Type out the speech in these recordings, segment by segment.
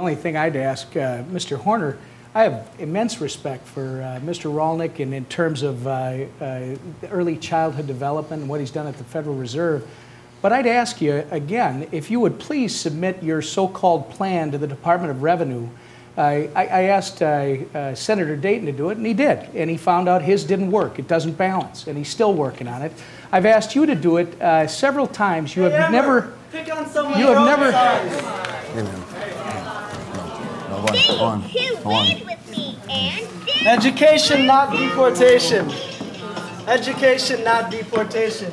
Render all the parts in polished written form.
The only thing I'd ask Mr. Horner, I have immense respect for Mr. Rolnick and in terms of early childhood development and what he's done at the Federal Reserve. But I'd ask you again, if you would please submit your so-called plan to the Department of Revenue. I asked Senator Dayton to do it, and he did. And he found out his didn't work. It doesn't balance, and he's still working on it. I've asked you to do it several times. You have Emmer, never. Pick on someone. You have never. Education, not deportation. Education, not deportation.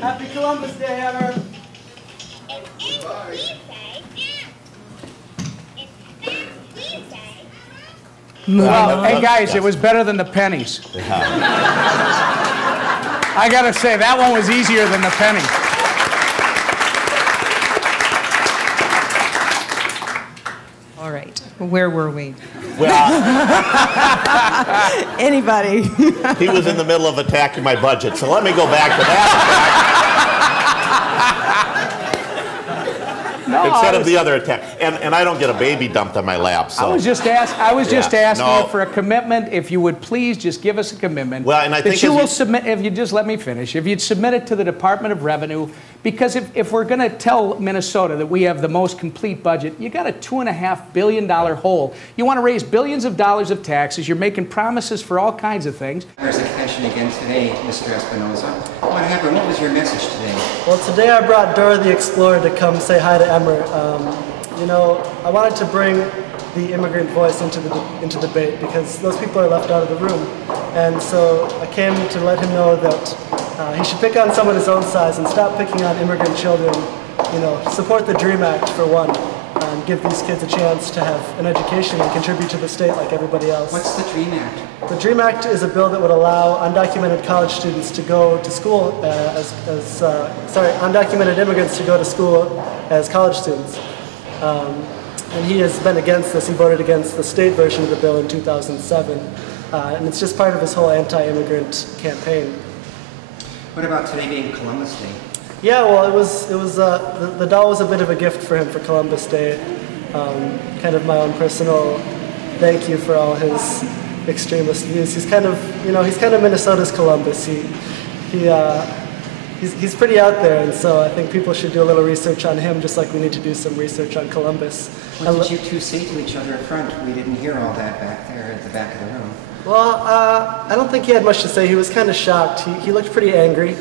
Happy Columbus Day, Emmer. Well, hey guys, it was better than the pennies. I gotta say, that one was easier than the penny. All right, where were we? Well, Anybody? he was in the middle of attacking my budget, so let me go back to that No, instead of the other attack. And I don't get a baby dumped on my lap. So I was just asking no. you for a commitment. If you would please just give us a commitment. Well, and I think that you will submit. If you just let me finish, if you'd submit it to the Department of Revenue, because if we're going to tell Minnesota that we have the most complete budget, you got a $2.5 billion hole. You want to raise billions of dollars of taxes. You're making promises for all kinds of things. There's a convention again today, Mr. Espinosa. What happened? What was your message today? Well, today I brought Dora the Explorer to come say hi to Emmer. You know, I wanted to bring the immigrant voice into debate because those people are left out of the room. And so I came to let him know that he should pick on someone his own size and stop picking on immigrant children. You know, support the DREAM Act for one. Give these kids a chance to have an education and contribute to the state like everybody else. What's the DREAM Act? The DREAM Act is a bill that would allow undocumented college students to go to school undocumented immigrants to go to school as college students. And he has been against this. He voted against the state version of the bill in 2007. And it's just part of his whole anti-immigrant campaign. What about today being Columbus Day? Yeah, well, the doll was a bit of a gift for him for Columbus Day. Kind of my own personal thank you for all his extremist views. He's kind of, you know, he's kind of Minnesota's Columbus. He's pretty out there, and so I think people should do a little research on him, just like we need to do some research on Columbus. What did you two say to each other up front? We didn't hear all that back there at the back of the room. Well, I don't think he had much to say. He was kind of shocked. He looked pretty angry.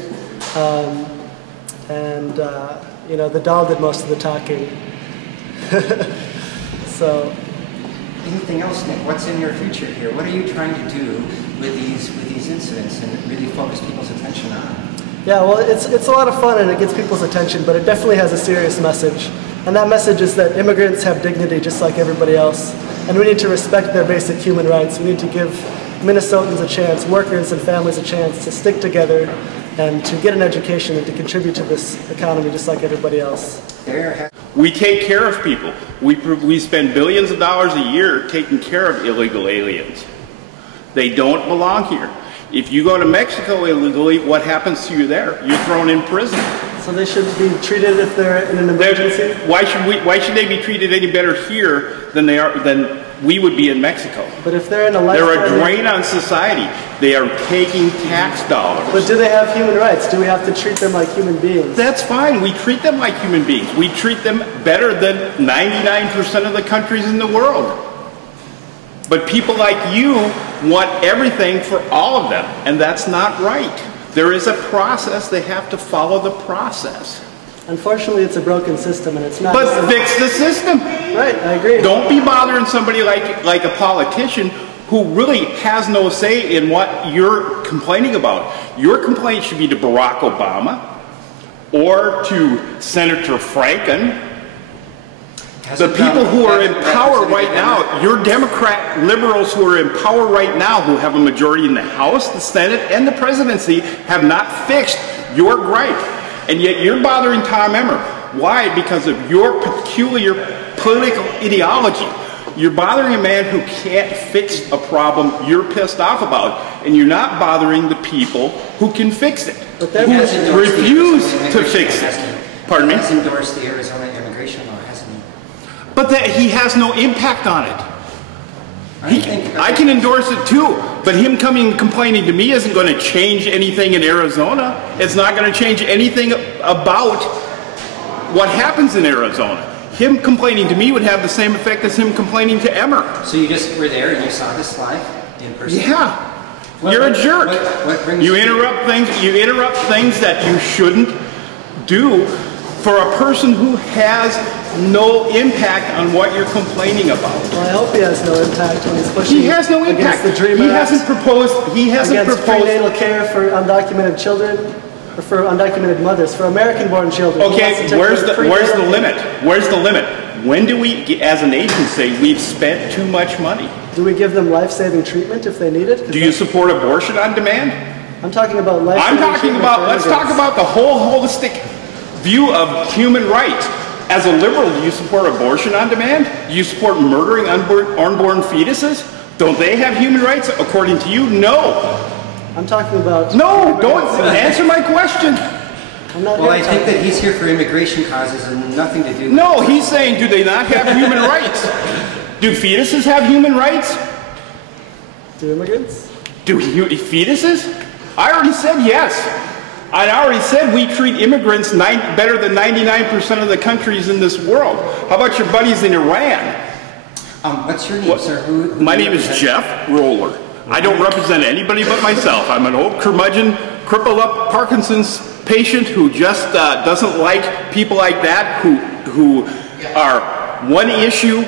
You know, the doll did most of the talking. So. Anything else, Nick? What's in your future here? What are you trying to do with these incidents and really focus people's attention on? Yeah, well, it's a lot of fun and it gets people's attention, but it definitely has a serious message. And that message is that immigrants have dignity just like everybody else. And we need to respect their basic human rights. We need to give Minnesotans a chance, workers and families a chance to stick together and to get an education and to contribute to this economy just like everybody else. We take care of people. We spend billions of dollars a year taking care of illegal aliens. They don't belong here. If you go to Mexico illegally, what happens to you there? You're thrown in prison. So they should be treated if they're in an emergency? Why should they be treated any better here than we would be in Mexico? But if they're in a life, they're a drain on society. They are taking tax dollars. But do they have human rights? Do we have to treat them like human beings? That's fine. We treat them like human beings. We treat them better than 99% of the countries in the world. But people like you want everything for all of them, and that's not right. There is a process. They have to follow the process. Unfortunately, it's a broken system, and it's not. But fix the system. Right, I agree. Don't be bothering somebody like a politician who really has no say in what you're complaining about. Your complaint should be to Barack Obama or to Senator Franken. The people who are in power right now, your Democrat liberals who are in power right now, who have a majority in the House, the Senate, and the presidency, have not fixed your gripe. And yet you're bothering Tom Emmer. Why? Because of your peculiar political ideology. You're bothering a man who can't fix a problem you're pissed off about, and you're not bothering the people who can fix it, who refuse to fix it. Pardon me? He's endorsed the Arizona immigration law, hasn't he? but that he has no impact on it. I can endorse it too, but him coming and complaining to me isn't going to change anything in Arizona. It's not going to change anything about what happens in Arizona. Him complaining to me would have the same effect as him complaining to Emmer. So you just were there and you saw this live in person? Yeah. You're a jerk. What brings you interrupt things that you shouldn't do for a person who has no impact on what you're complaining about. Well, I hope he has no impact when he's pushing. He has no impact. The Dreamer he hasn't proposed. He hasn't against proposed prenatal care for undocumented children, or for undocumented mothers, for American-born children. Okay, where's the limit? Where's the limit? When do we, as a nation, say we've spent too much money? Do we give them life-saving treatment if they need it? Do you support abortion on demand? I'm talking about life-saving treatment. I'm talking about. Let's talk about the whole holistic view of human rights. As a liberal, do you support abortion on demand? Do you support murdering unborn fetuses? Don't they have human rights according to you? No. I'm talking about... No, don't answer my question. I'm not well, I think that he's here for immigration causes and nothing to do with... No, he's saying, do they not have human rights? Do fetuses have human rights? Do immigrants? Do fetuses? I already said yes. I already said we treat immigrants better than 99% of the countries in this world. How about your buddies in Iran? What's your name, sir? Who my name is Jeff Roller. I don't represent anybody but myself. I'm an old curmudgeon, crippled up Parkinson's patient who just doesn't like people like that who are one-issue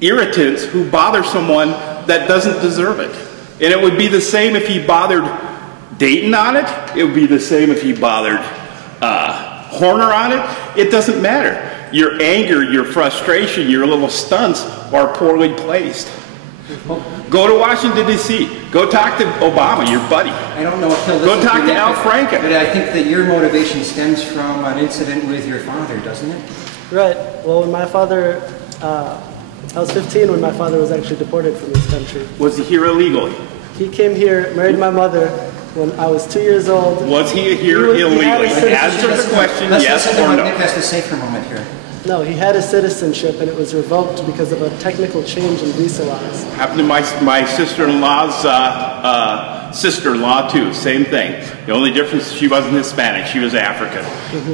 irritants who bother someone that doesn't deserve it. And it would be the same if he bothered Dayton on it. It would be the same if he bothered Horner on it. It doesn't matter. Your anger, your frustration, your little stunts are poorly placed. Go to Washington, D.C. Go talk to Obama, your buddy. I don't know if he'll listen Go talk to Al Franken. But I think that your motivation stems from an incident with your father, doesn't it? Right. Well, when my father... I was 15 when my father was actually deported from this country. Was he here illegally? He came here, married my mother, when I was 2 years old. Was he here illegally? Answer the question, yes listen to or what no. Nick has to say for a moment here. No, he had his citizenship and it was revoked because of a technical change in visa laws. Happened to my sister-in-law's sister-in-law too. Same thing. The only difference, she wasn't Hispanic. She was African.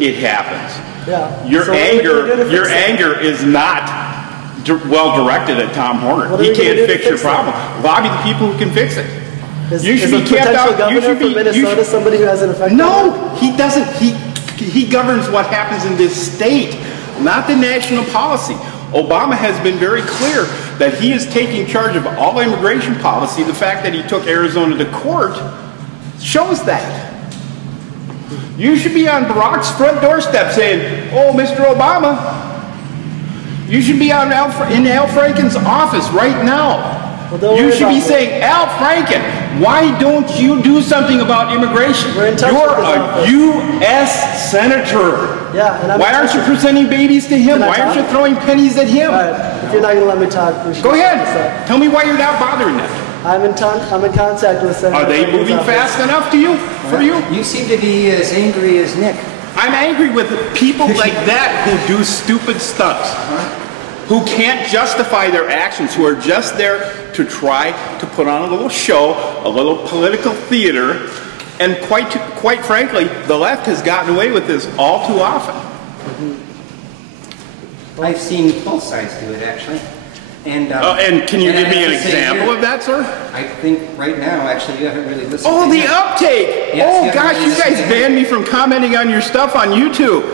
It happens. Yeah. Your anger is not well directed at Tom Horner. He can't fix your problem. Lobby the people who can fix it. You should be kept out. You should be Minnesota. Somebody who has an effect. No, he doesn't. He governs what happens in this state, not the national policy. Obama has been very clear that he is taking charge of all immigration policy. The fact that he took Arizona to court shows that. You should be on Barack's front doorstep saying, "Oh, Mr. Obama." You should be in Al Franken's office right now. Well, you should be saying, Al Franken, why don't you do something about immigration? We're in touch You're with his a office. U.S. senator. Yeah, and why aren't you presenting babies to him? Why aren't you throwing pennies at him? All right, if you're not going to let me talk, we should go ahead. Tell me why you're not bothering them. I'm in contact with Senator. Are they moving fast enough to you? For you? You seem to be as angry as Nick. I'm angry with people like that who do stupid stunts, who can't justify their actions, who are just there to try to put on a little show, a little political theater, and quite frankly, the left has gotten away with this all too often. I've seen both sides do it, actually. And can you give me an example of that, sir? I think right now, actually, you haven't really listened. Oh, the uptake! Yes, oh, gosh, you guys banned me from commenting on your stuff on YouTube.